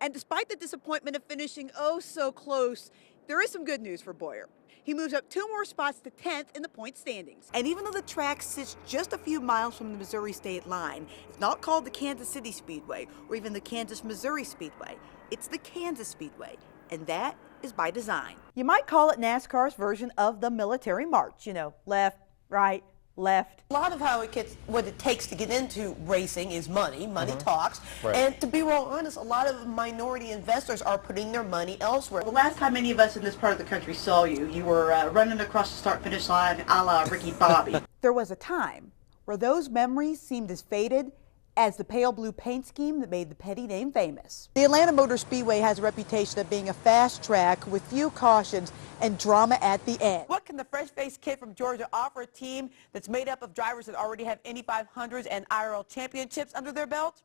And despite the disappointment of finishing oh so close, there is some good news for Boyer. He moves up 2 more spots to 10th in the point standings. And even though the track sits just a few miles from the Missouri state line, it's not called the Kansas City Speedway or even the Kansas-Missouri Speedway. It's the Kansas Speedway, and that is by design. You might call it NASCAR's version of the military march, you know, left, right, left. A lot of what it takes to get into racing is money. Money talks. Right. And to be real honest, a lot of minority investors are putting their money elsewhere. The last time any of us in this part of the country saw you, you were running across the start-finish line a la Ricky Bobby. There was a time where those memories seemed as faded as the pale blue paint scheme that made the Petty name famous. The Atlanta Motor Speedway has a reputation of being a fast track with few cautions and drama at the end. What can the fresh-faced kid from Georgia offer a team that's made up of drivers that already have Indy 500s and IRL championships under their belt?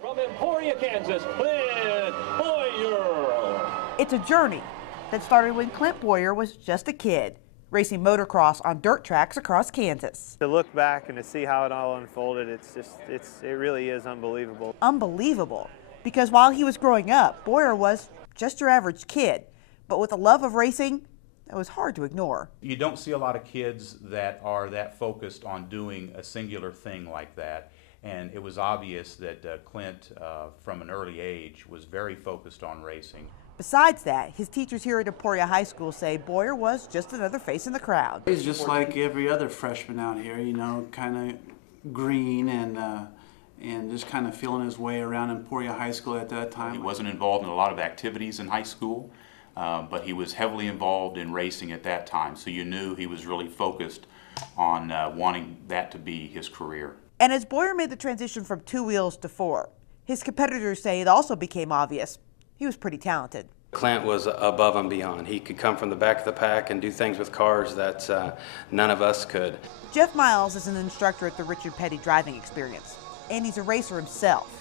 From Emporia, Kansas, Clint Boyer. It's a journey that started when Clint Boyer was just a kid, racing motocross on dirt tracks across Kansas. To look back and to see how it all unfolded, it really is unbelievable. Unbelievable, because while he was growing up, Boyer was just your average kid, but with a love of racing that was hard to ignore. You don't see a lot of kids that are that focused on doing a singular thing like that, and it was obvious that Clint, from an early age, was very focused on racing. Besides that, his teachers here at Emporia High School say Boyer was just another face in the crowd. He's just like every other freshman out here, you know, kind of green and just kind of feeling his way around Emporia High School at that time. He wasn't involved in a lot of activities in high school, but he was heavily involved in racing at that time, so you knew he was really focused on wanting that to be his career. And as Boyer made the transition from 2 wheels to 4, his competitors say it also became obvious he was pretty talented. Clint was above and beyond. He could come from the back of the pack and do things with cars that none of us could. Jeff Miles is an instructor at the Richard Petty Driving Experience, and he's a racer himself.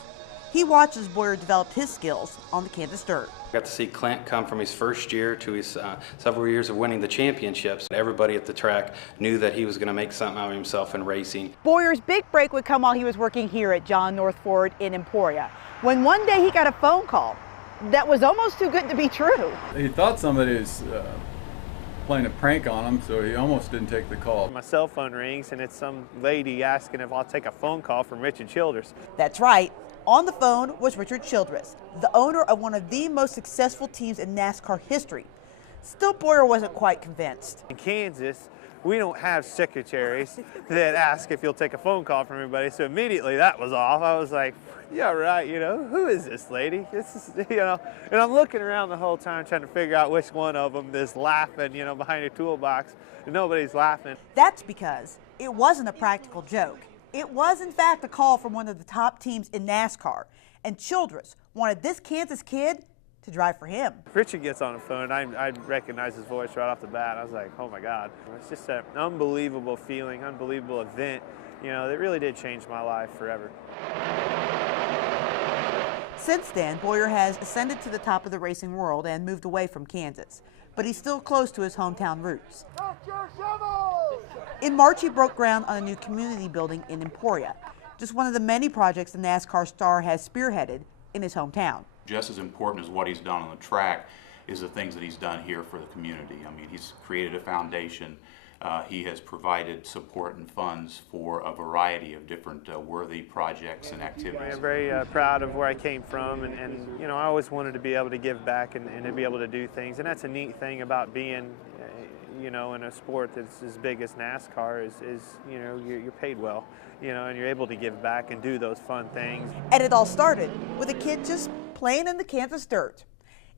He watches Boyer develop his skills on the Kansas dirt. Got to see Clint come from his first year to his several years of winning the championships. Everybody at the track knew that he was going to make something out of himself in racing. Boyer's big break would come while he was working here at John North Ford in Emporia, when one day he got a phone call that was almost too good to be true. He thought somebody was playing a prank on him, so he almost didn't take the call. My cell phone rings and it's some lady asking if I'll take a phone call from Richard Childress. That's right. On the phone was Richard Childress, the owner of one of the most successful teams in NASCAR history. Still, Boyer wasn't quite convinced. In Kansas, we don't have secretaries that ask if you'll take a phone call from everybody, so immediately that was off. I was like, yeah, right, you know, who is this lady? This is, you know, and I'm looking around the whole time trying to figure out which one of them is laughing, you know, behind a toolbox, and nobody's laughing. That's because it wasn't a practical joke. It was, in fact, a call from one of the top teams in NASCAR, and Childress wanted this Kansas kid to drive for him. If Richard gets on the phone, I recognize his voice right off the bat. I was like, oh my God. It's just an unbelievable feeling, unbelievable event, you know, that really did change my life forever. Since then, Boyer has ascended to the top of the racing world and moved away from Kansas, but he's still close to his hometown roots. In March, he broke ground on a new community building in Emporia, just one of the many projects the NASCAR star has spearheaded in his hometown. Just as important as what he's done on the track is the things that he's done here for the community. I mean, he's created a foundation. He has provided support and funds for a variety of different worthy projects and activities. I'm very proud of where I came from, and you know, I always wanted to be able to give back and to be able to do things, and that's a neat thing about being you know, in a sport that's as big as NASCAR is you know, you're paid well, you know, and you're able to give back and do those fun things. And it all started with a kid just playing in the Kansas dirt.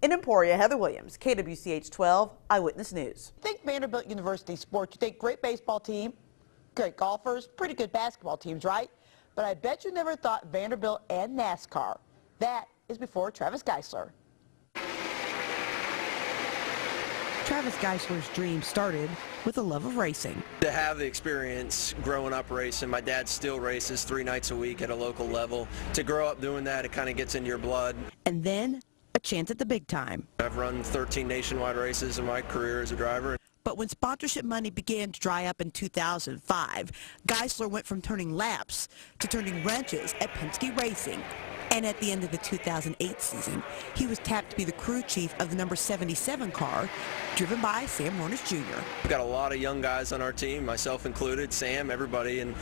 In Emporia, Heather Williams, KWCH 12 Eyewitness News. Think Vanderbilt University sports. You think great baseball team, great golfers, pretty good basketball teams, right? But I bet you never thought Vanderbilt and NASCAR. That is before Travis Geisler. Travis Geisler's dream started with a love of racing. To have the experience growing up racing, my dad still races 3 nights a week at a local level. To grow up doing that, it kind of gets in your blood. And then a chance at the big time. I've run 13 nationwide races in my career as a driver. But when sponsorship money began to dry up in 2005, Geisler went from turning laps to turning wrenches at Penske Racing. And at the end of the 2008 season, he was tapped to be the crew chief of the number 77 car, driven by Sam Hornish Jr. We've got a lot of young guys on our team, myself included, Sam, everybody, and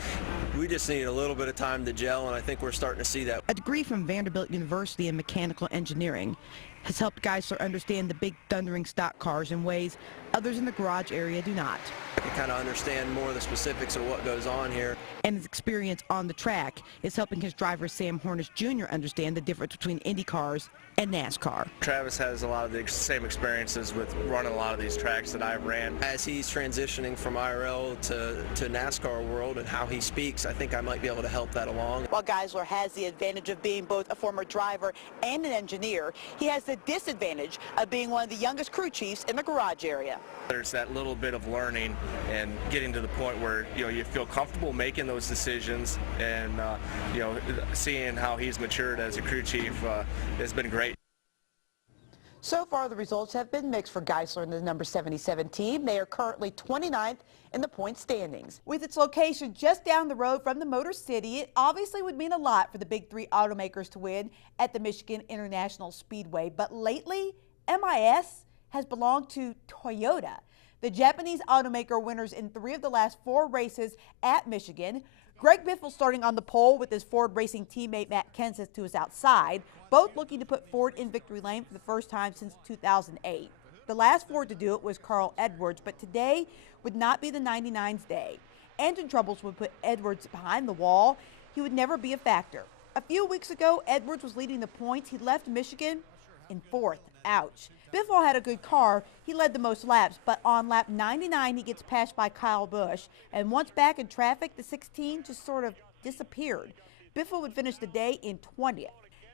we just need a little bit of time to gel, and I think we're starting to see that. A degree from Vanderbilt University in mechanical engineering has helped Geisler understand the big thundering stock cars in ways others in the garage area do not. You kind of understand more of the specifics of what goes on here. And his experience on the track is helping his driver Sam Hornish Jr. understand the difference between Indy cars and NASCAR. Travis has a lot of the same experiences with running a lot of these tracks that I've ran. As he's transitioning from IRL to NASCAR world and how he speaks, I think I might be able to help that along. While Geisler has the advantage of being both a former driver and an engineer, he has the disadvantage of being one of the youngest crew chiefs in the garage area. There's that little bit of learning and getting to the point where you feel comfortable making those decisions, and seeing how he's matured as a crew chief has been great. So far, the results have been mixed for Geisler and the number 77 team. They are currently 29th in the point standings. With its location just down the road from the Motor City, it obviously would mean a lot for the big three automakers to win at the Michigan International Speedway. But lately, MIS has belonged to Toyota. The Japanese automaker winners in 3 of the last 4 races at Michigan. Greg Biffle starting on the pole with his Ford Racing teammate Matt Kenseth to his outside, both looking to put Ford in victory lane for the first time since 2008. The last Ford to do it was Carl Edwards, but today would not be the 99's day. Engine troubles would put Edwards behind the wall. He would never be a factor. A few weeks ago, Edwards was leading the points. He left Michigan in 4th. Ouch. Biffle had a good car. He led the most laps, but on lap 99, he gets passed by Kyle Busch. And once back in traffic, the 16 just sort of disappeared. Biffle would finish the day in 20th.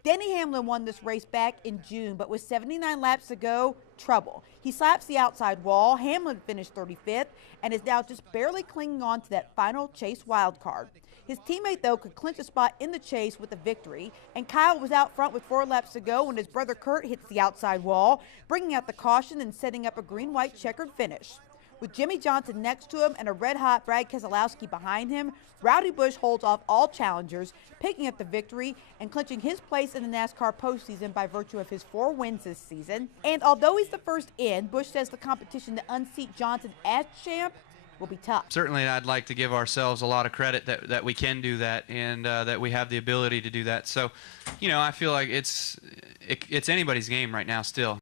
Denny Hamlin won this race back in June, but with 79 laps to go, trouble. He slaps the outside wall. Hamlin finished 35th and is now just barely clinging on to that final chase wild card. His teammate, though, could clinch a spot in the chase with a victory, and Kyle was out front with 4 laps to go when his brother Kurt hits the outside wall, bringing out the caution and setting up a green-white checkered finish. With Jimmy Johnson next to him and a red-hot Brad Keselowski behind him, Rowdy Busch holds off all challengers, picking up the victory and clinching his place in the NASCAR postseason by virtue of his 4 wins this season. And although he's the first in, Busch says the competition to unseat Johnson as champ will be tough. Certainly, I'd like to give ourselves a lot of credit that we can do that, and that we have the ability to do that. So, I feel like it's anybody's game right now still.